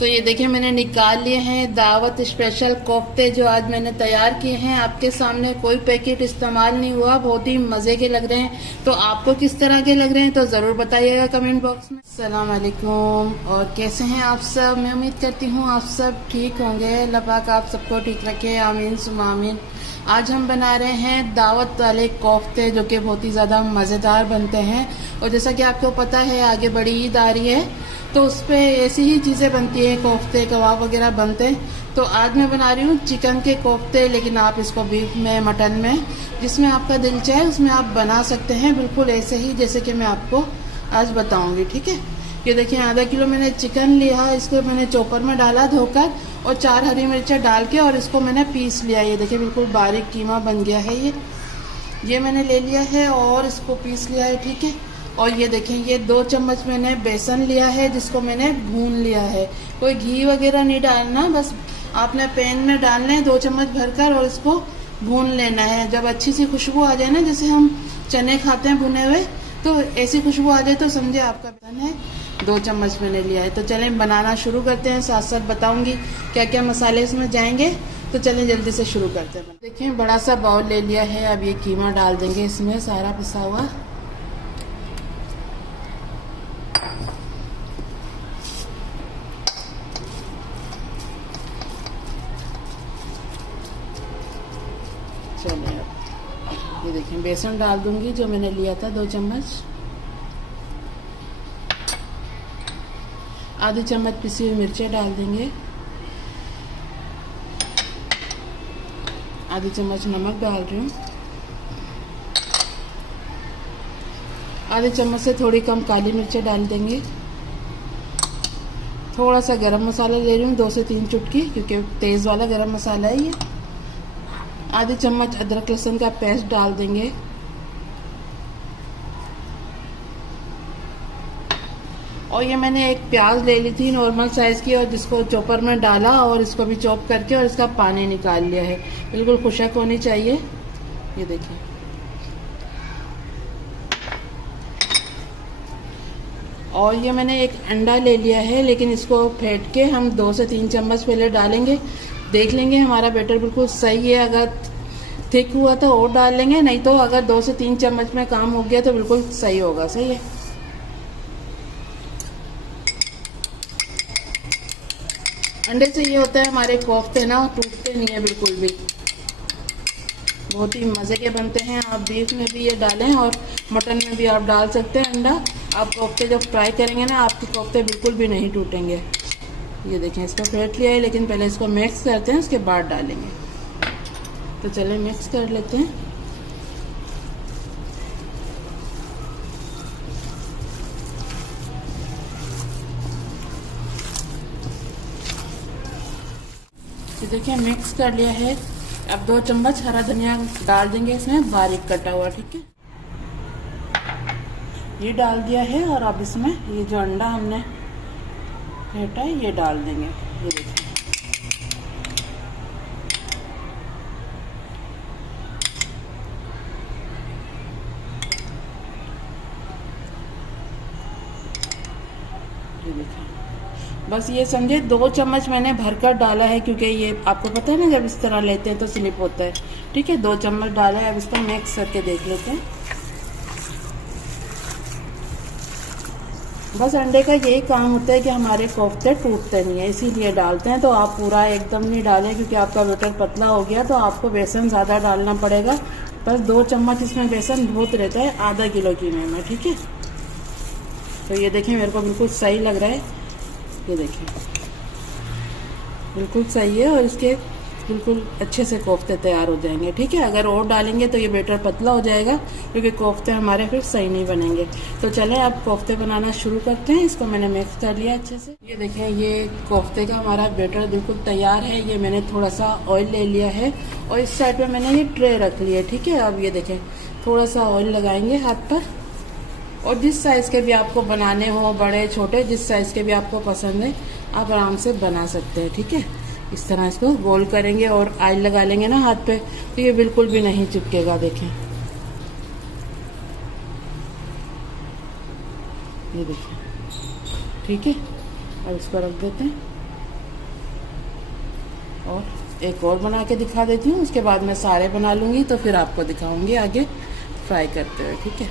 तो ये देखिए मैंने निकाल लिए हैं दावत स्पेशल कोफ्ते जो आज मैंने तैयार किए हैं आपके सामने। कोई पैकेट इस्तेमाल नहीं हुआ, बहुत ही मजे के लग रहे हैं। तो आपको किस तरह के लग रहे हैं तो जरूर बताइएगा कमेंट बॉक्स में। अस्सलाम वालेकुम, और कैसे हैं आप सब? मैं उम्मीद करती हूँ आप सब ठीक होंगे। अल्लाह पाक आप सबको ठीक रखे, आमीन सुम्मा आमीन। आज हम बना रहे हैं दावत वाले कोफ्ते जो कि बहुत ही ज़्यादा मज़ेदार बनते हैं। और जैसा कि आपको पता है आगे बड़ी ईद आ रही है तो उस पर ऐसी ही चीज़ें बनती हैं, कोफ्ते कबाब वगैरह बनते हैं। तो आज मैं बना रही हूँ चिकन के कोफ्ते, लेकिन आप इसको बीफ में, मटन में, जिसमें आपका दिल चाहे उसमें आप बना सकते हैं, बिल्कुल ऐसे ही जैसे कि मैं आपको आज बताऊँगी। ठीक है, ये देखिए आधा किलो मैंने चिकन लिया, इसको मैंने चॉपर में डाला धोकर और 4 हरी मिर्चें डाल के और इसको मैंने पीस लिया। ये देखिए बिल्कुल बारीक कीमा बन गया है। ये मैंने ले लिया है और इसको पीस लिया है। ठीक है, और ये देखें ये 2 चम्मच मैंने बेसन लिया है जिसको मैंने भून लिया है। कोई घी वगैरह नहीं डालना, बस आपने पैन में डालना है 2 चम्मच भरकर और इसको भून लेना है। जब अच्छी सी खुशबू आ जाए ना, जैसे हम चने खाते हैं भुने हुए, तो ऐसी खुशबू आ जाए तो समझे आपका बेसन है। 2 चम्मच मैंने लिया है। तो चलें बनाना शुरू करते हैं, साथ साथ बताऊंगी क्या क्या मसाले इसमें जाएंगे। तो चलें जल्दी से शुरू करते हैं। देखिए बड़ा सा बाउल ले लिया है, अब ये कीमा डाल देंगे इसमें, सारा पिसा हुआ। चलिए अब ये देखिए बेसन डाल दूंगी जो मैंने लिया था 2 चम्मच। आधी चम्मच पिसी हुई मिर्चें डाल देंगे। आधी चम्मच नमक डाल रही हूँ। आधी चम्मच से थोड़ी कम काली मिर्चें डाल देंगे। थोड़ा सा गरम मसाला ले रही हूँ, 2 से 3 चुटकी, क्योंकि तेज़ वाला गरम मसाला है ये। आधी चम्मच अदरक लहसुन का पेस्ट डाल देंगे। और ये मैंने एक प्याज ले ली थी नॉर्मल साइज़ की और जिसको चॉपर में डाला और इसको भी चॉप करके और इसका पानी निकाल लिया है। बिल्कुल खुशक होनी चाहिए। ये देखिए, और ये मैंने एक अंडा ले लिया है, लेकिन इसको फेंट के हम 2 से 3 चम्मच पहले डालेंगे। देख लेंगे हमारा बैटर बिल्कुल सही है, अगर थिक हुआ तो और डाल लेंगे, नहीं तो अगर 2 से 3 चम्मच में काम हो गया तो बिल्कुल सही होगा। सही है, अंडे से ये होता है हमारे कोफ्ते ना टूटते नहीं है बिल्कुल भी, बहुत ही मज़े के बनते हैं। आप बीफ में भी ये डालें और मटन में भी आप डाल सकते हैं अंडा। आप कोफ्ते जब फ्राई करेंगे ना, आपके कोफ्ते बिल्कुल भी नहीं टूटेंगे। ये देखें इसको फेंट लिया है, लेकिन पहले इसको मिक्स करते हैं, उसके बाद डालेंगे। तो चलें मिक्स कर लेते हैं। ये देखिए मिक्स कर लिया है। अब 2 चम्मच हरा धनिया डाल देंगे इसमें, बारीक कटा हुआ। ठीक है, ये डाल दिया है। और अब इसमें ये जो अंडा हमने फेंटा है ये डाल देंगे। ये देखिए बस ये समझे 2 चम्मच मैंने भरकर डाला है, क्योंकि ये आपको पता है ना जब इस तरह लेते हैं तो स्लिप होता है। ठीक है, 2 चम्मच डाला है। अब इसको मिक्स करके देख लेते हैं। बस अंडे का यही काम होता है कि हमारे कोफ्ते टूटते नहीं है, इसीलिए डालते हैं। तो आप पूरा एकदम नहीं डालें, क्योंकि आपका बैटर पतला हो गया तो आपको बेसन ज़्यादा डालना पड़ेगा। बस 2 चम्मच इसमें बेसन बहुत रहता है आधा किलो कीमे में। ठीक है, तो ये देखिए मेरे को बिल्कुल सही लग रहा है। ये देखिए बिल्कुल सही है और इसके बिल्कुल अच्छे से कोफ्ते तैयार हो जाएंगे। ठीक है, अगर और डालेंगे तो ये बैटर पतला हो जाएगा, क्योंकि कोफ्ते हमारे फिर सही नहीं बनेंगे। तो चलें अब कोफ्ते बनाना शुरू करते हैं। इसको मैंने मिक्स कर लिया अच्छे से। ये देखें ये कोफ्ते का हमारा बैटर बिल्कुल तैयार है। ये मैंने थोड़ा सा ऑयल ले लिया है और इस साइड पर मैंने ये ट्रे रख लिया है। ठीक है, अब ये देखें थोड़ा सा ऑयल लगाएंगे हाथ पर, और जिस साइज़ के भी आपको बनाने हो, बड़े छोटे जिस साइज़ के भी आपको पसंद है, आप आराम से बना सकते हैं। ठीक है, इस तरह इसको गोल करेंगे और ऑयल लगा लेंगे ना हाथ पे, तो ये बिल्कुल भी नहीं चिपकेगा। देखें ये देखिए, ठीक है। अब इसको रख देते हैं। और एक और बना के दिखा देती हूँ, उसके बाद मैं सारे बना लूँगी तो फिर आपको दिखाऊँगी आगे फ्राई करते हुए। ठीक है,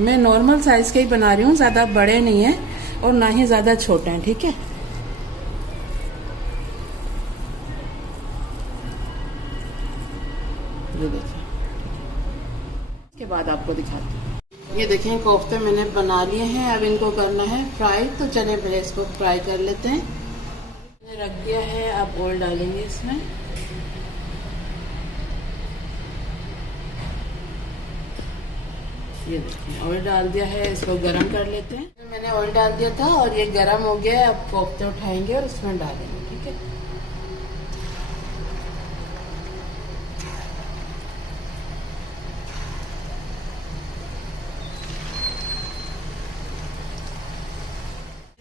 मैं नॉर्मल साइज़ के ही बना रही हूँ, ज़्यादा बड़े नहीं हैं और ना ही ज़्यादा छोटे हैं। ठीक है, ये देखिए, इसके बाद आपको दिखाती हूँ। ये देखें कोफ्ते मैंने बना लिए हैं, अब इनको करना है फ्राई। तो चलें पहले इसको फ्राई कर लेते हैं। मैंने रख दिया है, अब ऑयल डालेंगे इसमें। ये देखिए ऑयल डाल दिया है, इसको गरम कर लेते हैं। मैंने ऑयल डाल दिया था और ये गरम हो गया है। अब कोफ्ते उठाएंगे और इसमें डालेंगे। ठीक है,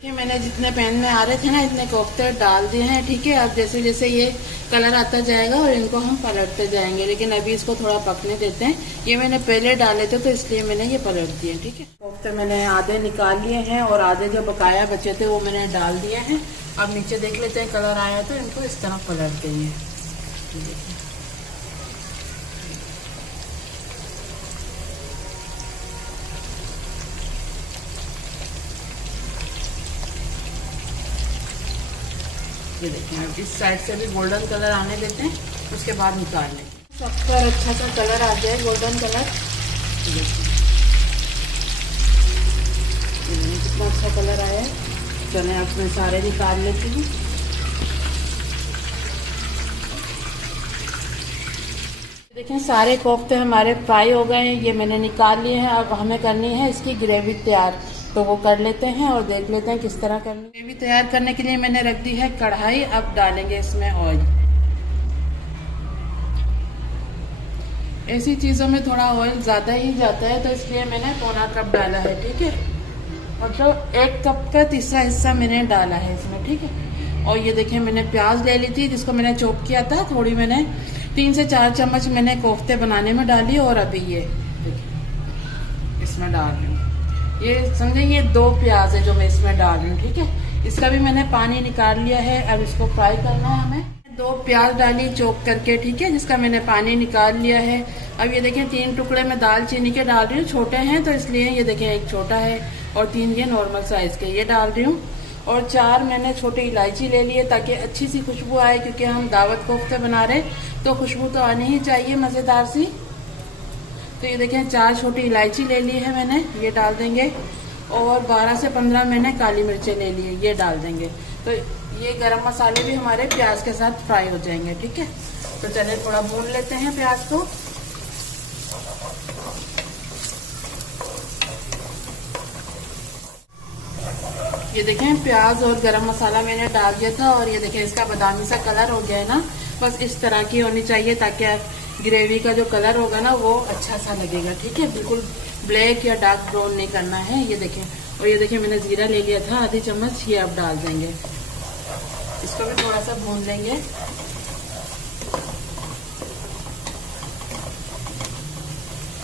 ये मैंने जितने पैन में आ रहे थे ना, इतने कोफ्ते डाल दिए हैं। ठीक है, अब जैसे जैसे ये कलर आता जाएगा और इनको हम पलटते जाएंगे, लेकिन अभी इसको थोड़ा पकने देते हैं। ये मैंने पहले डाले थे तो इसलिए मैंने ये पलट दिए। ठीक है, कोफ्ते मैंने आधे निकाल लिए हैं और आधे जो बकाया बचे थे वो मैंने डाल दिए हैं। अब नीचे देख लेते हैं, कलर आया तो इनको इस तरह पलट देंगे। ये देखिए, अब इस साइड से भी गोल्डन कलर आने देते हैं, उसके बाद निकाल लेंगे। सब पर अच्छा सा कलर आ जाए, गोल्डन कलर। देखिए कितना अच्छा कलर आया है। चलें अब मैं सारे निकाल लेती हूँ। देखें सारे कोफ्ते हमारे फ्राई हो गए हैं, ये मैंने निकाल लिए हैं। अब हमें करनी है इसकी ग्रेवी तैयार, तो वो कर लेते हैं और देख लेते हैं किस तरह करनी है। ग्रेवी तैयार करने के लिए मैंने रख दी है कढ़ाई। अब डालेंगे इसमें ऑयल। ऐसी चीज़ों में थोड़ा ऑयल ज़्यादा ही जाता है, तो इसलिए मैंने पौना कप डाला है। ठीक है, और जो 1 कप का तीसरा हिस्सा मैंने डाला है इसमें। ठीक है, और ये देखिए मैंने प्याज ले ली थी जिसको मैंने चॉप किया था, थोड़ी मैंने 3 से 4 चम्मच मैंने कोफ्ते बनाने में डाली। और अभी ये देखिए इसमें डाल रही हूँ। ये समझे, ये 2 प्याज है जो मैं इसमें डाल रही हूँ। ठीक है, इसका भी मैंने पानी निकाल लिया है। अब इसको फ्राई करना है हमें। 2 प्याज डाली चॉप करके। ठीक है, जिसका मैंने पानी निकाल लिया है। अब ये देखें 3 टुकड़े में दालचीनी के डाल रही हूँ, छोटे हैं तो इसलिए। ये देखें एक छोटा है और 3 ये नॉर्मल साइज के ये डाल रही हूँ। और 4 मैंने छोटी इलायची ले ली है ताकि अच्छी सी खुशबू आए, क्योंकि हम दावत कोफ्ते बना रहे तो खुशबू तो आनी ही चाहिए मज़ेदार सी। तो ये देखें 4 छोटी इलायची ले ली है मैंने, ये डाल देंगे। और 12 से 15 मैंने काली मिर्चें ले ली है, ये डाल देंगे। तो ये गरम मसाले भी हमारे प्याज के साथ फ्राई हो जाएंगे। ठीक है, तो चलिए थोड़ा भून लेते हैं प्याज को। ये देखें प्याज और गरम मसाला मैंने डाल दिया था और ये देखें इसका बादामी सा कलर हो गया है ना। बस इस तरह की होनी चाहिए ताकि ग्रेवी का जो कलर होगा ना वो अच्छा सा लगेगा। ठीक है, बिल्कुल ब्लैक या डार्क ब्राउन नहीं करना है। ये देखें, और ये देखें मैंने जीरा ले लिया था आधी चम्मच, ये अब डाल देंगे। इसको भी थोड़ा सा भून लेंगे।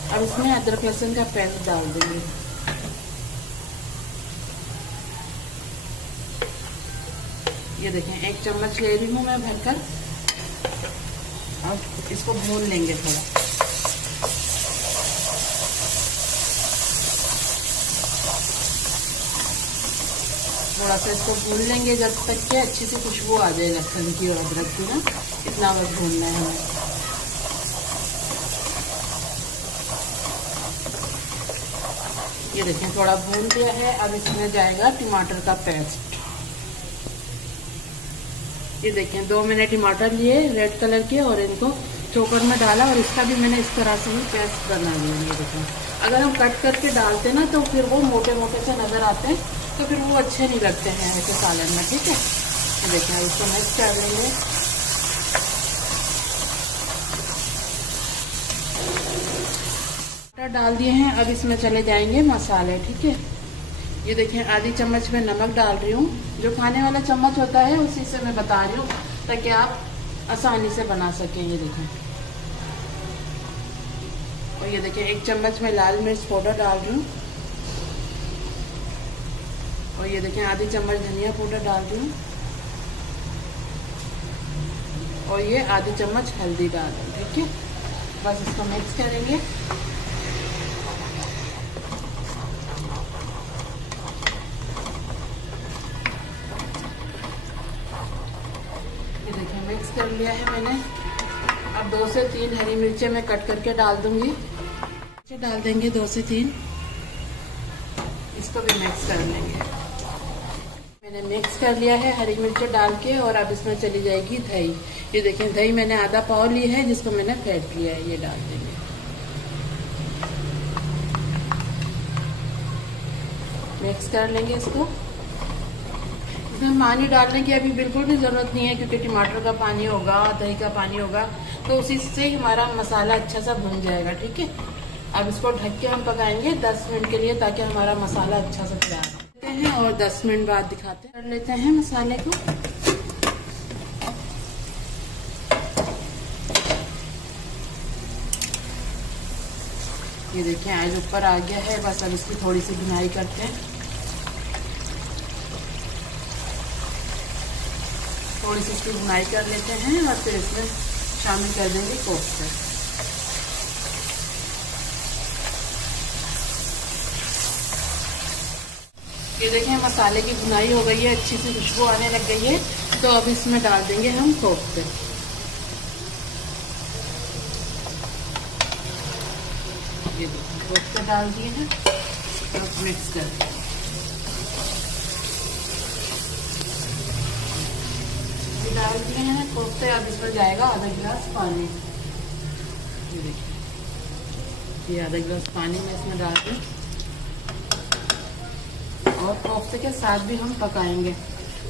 अब इसमें अदरक लहसुन का पेस्ट डाल देंगे। ये देखें 1 चम्मच ले रही हूँ मैं भरकर। अब इसको भून लेंगे थोड़ा। थोड़ा सा इसको भून लेंगे जब तक कि अच्छी सी खुशबू आ जाए लहसुन की और अदरक की ना, इतना बस भूनना है हमें। ये देखें थोड़ा भून गया है। अब इसमें जाएगा टमाटर का पेस्ट। ये देखें 2 मैंने टमाटर लिए रेड कलर के और इनको चॉपर में डाला और इसका भी मैंने इस तरह से ही पेस्ट बना लिया। ये देखें, अगर हम कट करके डालते ना तो फिर वो मोटे मोटे से नज़र आते हैं, तो फिर वो अच्छे नहीं लगते हैं ऐसे सालन में। ठीक है, ये देखें इसको मिक्स कर लेंगे। टमाटर डाल दिए हैं, अब इसमें चले जाएंगे मसाले। ठीक है, ये देखें आधी चम्मच में नमक डाल रही हूँ, जो खाने वाला चम्मच होता है उसी से मैं बता रही हूँ ताकि आप आसानी से बना सकें। ये देखें, और ये देखें 1 चम्मच में लाल मिर्च पाउडर डाल रही हूँ। और ये देखें आधी चम्मच धनिया पाउडर डाल रही हूँ। और ये आधी चम्मच हल्दी डाल दें। ठीक है, बस इसको मिक्स करेंगे। ये देखिए मिक्स कर लिया है मैंने। अब 2 से 3 हरी मिर्चें मैं कट करके डाल दूंगी। डाल देंगे 2 से 3। इसको भी मिक्स कर लेंगे। मैंने मिक्स कर लिया है हरी मिर्चें डाल के, और अब इसमें चली जाएगी दही। ये देखें दही मैंने आधा पाव ली है, जिसको मैंने फेंट लिया है। ये डाल देंगे। मिक्स कर लेंगे इसको। इसमें पानी डालने की अभी बिल्कुल भी ज़रूरत नहीं है, क्योंकि टमाटर का पानी होगा, दही का पानी होगा, तो उसी से ही हमारा मसाला अच्छा सा भुन जाएगा। ठीक है, अब इसको ढक के हम पकाएंगे 10 मिनट के लिए, ताकि हमारा मसाला अच्छा सा तैयार हो हैं। और 10 मिनट बाद दिखाते हैं। कर लेते हैं मसाले को। ये देखिए आज ऊपर आ गया है। बस अब इसकी थोड़ी सी भुनाई करते हैं। थोड़ी सी इसकी भुनाई कर लेते हैं और फिर इसमें शामिल कर देंगे कोफ्ते। ये देखें मसाले की भुनाई हो गई है, अच्छी सी खुशबू आने लग गई है। तो अब इसमें डाल देंगे हम कोफ्ते। ये देखिए कोफ्ते डाल दिए हैं, अब मिक्स कर देंगे। ये डाल दिए हैं कोफ्ते। अब इसमें जाएगा आधा गिलास पानी। ये देखिए ये आधा गिलास पानी में इसमें डाल दें, और कोफ्ते के साथ भी हम पकाएंगे।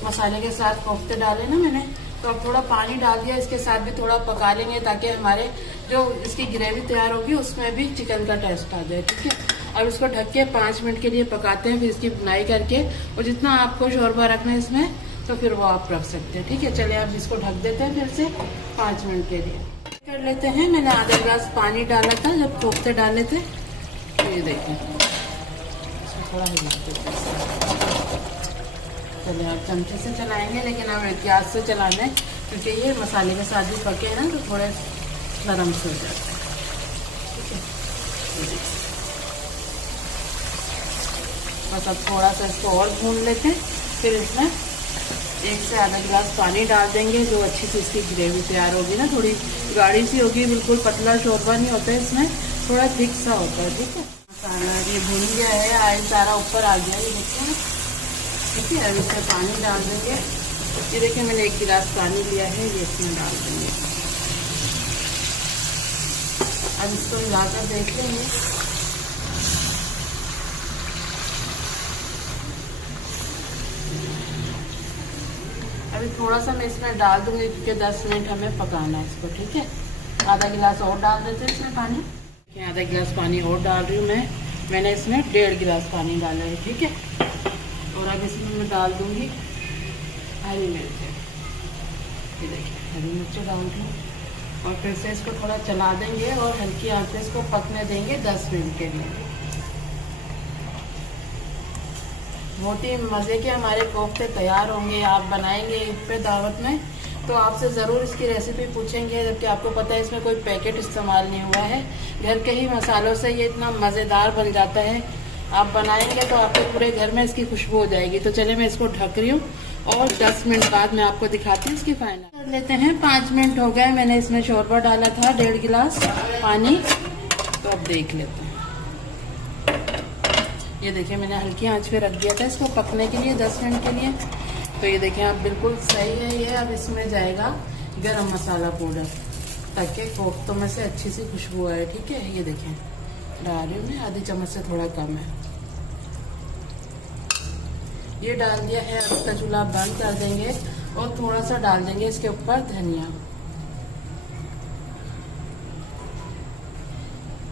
मसाले के साथ कोफ्ते डाले ना मैंने, तो अब थोड़ा पानी डाल दिया, इसके साथ भी थोड़ा पका लेंगे, ताकि हमारे जो इसकी ग्रेवी तैयार होगी उसमें भी चिकन का टेस्ट आ जाए। ठीक है, अब इसको ढक के 5 मिनट के लिए पकाते हैं, फिर इसकी बुनाई करके। और जितना आपको शोरबा रखना है इसमें, तो फिर वो आप रख सकते हैं। ठीक है, चलिए अब इसको ढक देते हैं फिर से 5 मिनट के लिए। कर लेते हैं। मैंने आधा गिलास पानी डाला था जब कोफ्ते डाले थे। तो ये देखें थोड़ा चलिए आप चमचे से चलाएंगे, लेकिन अब गैस से चलाना है, क्योंकि ये मसाले के साथ भी पके हैं ना, तो थोड़े नरम से हो जाते हैं। ठीक है, बस अब थोड़ा सा इसको और भून लेते हैं। फिर इसमें 1 से आधा गिलास पानी डाल देंगे, जो अच्छी सी इसकी ग्रेवी तैयार होगी ना, थोड़ी गाढ़ी सी होगी, बिल्कुल पतला शोरबा नहीं होता है, इसमें थोड़ा थिक सा होता है। ठीक है, मसाला ये भून गया है, आज सारा ऊपर आ गया, ये देखिए। ठीक है, अब इसमें पानी डाल देंगे। ये देखिए मैंने 1 गिलास पानी लिया है, ये इसमें डाल देंगे। अब इसको मिलाकर देख लेंगे। अभी थोड़ा सा मैं इसमें डाल दूंगी, क्योंकि 10 मिनट हमें पकाना है इसको। ठीक है, आधा गिलास और डाल देते हैं इसमें पानी। आधा गिलास पानी और डाल रही हूँ मैंने इसमें 1.5 गिलास पानी डाला है। ठीक है, और अब इसमें मैं डाल दूंगी हरी मिर्चें। ये देखिए हरी मिर्चें डाल दूँ, और फिर से इसको थोड़ा चला देंगे, और हल्की आंच पे इसको पकने देंगे 10 मिनट के लिए। बहुत ही मज़े के हमारे कोफ्ते तैयार होंगे। आप बनाएंगे ईद पे दावत में, तो आपसे ज़रूर इसकी रेसिपी पूछेंगे, जबकि आपको पता है इसमें कोई पैकेट इस्तेमाल नहीं हुआ है। घर के ही मसालों से ये इतना मज़ेदार बन जाता है। आप बनाएंगे तो आपके पूरे घर में इसकी खुशबू हो जाएगी। तो चलिए मैं इसको ढक रही हूँ, और 10 मिनट बाद मैं आपको दिखाती हूँ इसकी फाइनल। कर लेते हैं। 5 मिनट हो गए, मैंने इसमें शोरबा डाला था 1.5 गिलास पानी। तो अब देख लेते हैं। ये देखिए मैंने हल्की आंच पे रख दिया था इसको पकने के लिए 10 मिनट के लिए। तो ये देखिए अब बिल्कुल सही है ये। अब इसमें जाएगा गरम मसाला पाउडर, ताकि कोफ्तों में से अच्छी सी खुशबू आए। ठीक है, ये देखें डाल रही हूँ मैं, आधी चम्मच से थोड़ा कम है। ये डाल दिया है। अब इसका चूल्हा बंद कर देंगे, और थोड़ा सा डाल देंगे इसके ऊपर धनिया।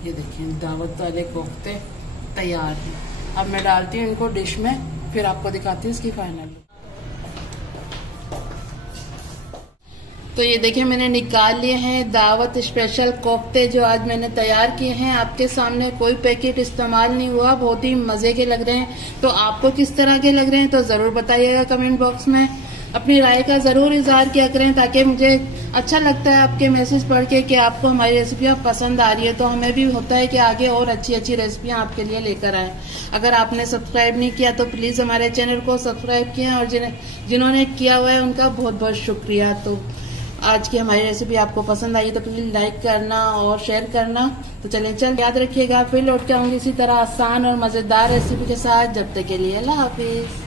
ये देखिए दावत वाले कोफ्ते तैयार हैं। अब मैं डालती हूँ इनको डिश में, फिर आपको दिखाती हूँ इसकी फाइनल। तो ये देखिए मैंने निकाल लिए हैं दावत स्पेशल कोफ्ते, जो आज मैंने तैयार किए हैं आपके सामने। कोई पैकेट इस्तेमाल नहीं हुआ, बहुत ही मज़े के लग रहे हैं। तो आपको किस तरह के लग रहे हैं तो ज़रूर बताइएगा कमेंट बॉक्स में। अपनी राय का जरूर इजहार किया करें, ताकि मुझे अच्छा लगता है आपके मैसेज पढ़ के कि आपको हमारी रेसिपियाँ पसंद आ रही है, तो हमें भी होता है कि आगे और अच्छी अच्छी रेसिपियाँ आपके लिए लेकर आए। अगर आपने सब्सक्राइब नहीं किया तो प्लीज़ हमारे चैनल को सब्सक्राइब किया, और जिन्होंने किया हुआ है उनका बहुत बहुत शुक्रिया। तो आज की हमारी रेसिपी आपको पसंद आई तो प्लीज़ लाइक करना और शेयर करना। तो चल याद रखिएगा, फिर लौट के आऊँगी इसी तरह आसान और मज़ेदार रेसिपी के साथ। जब तक के लिए अल्लाह हाफिज़।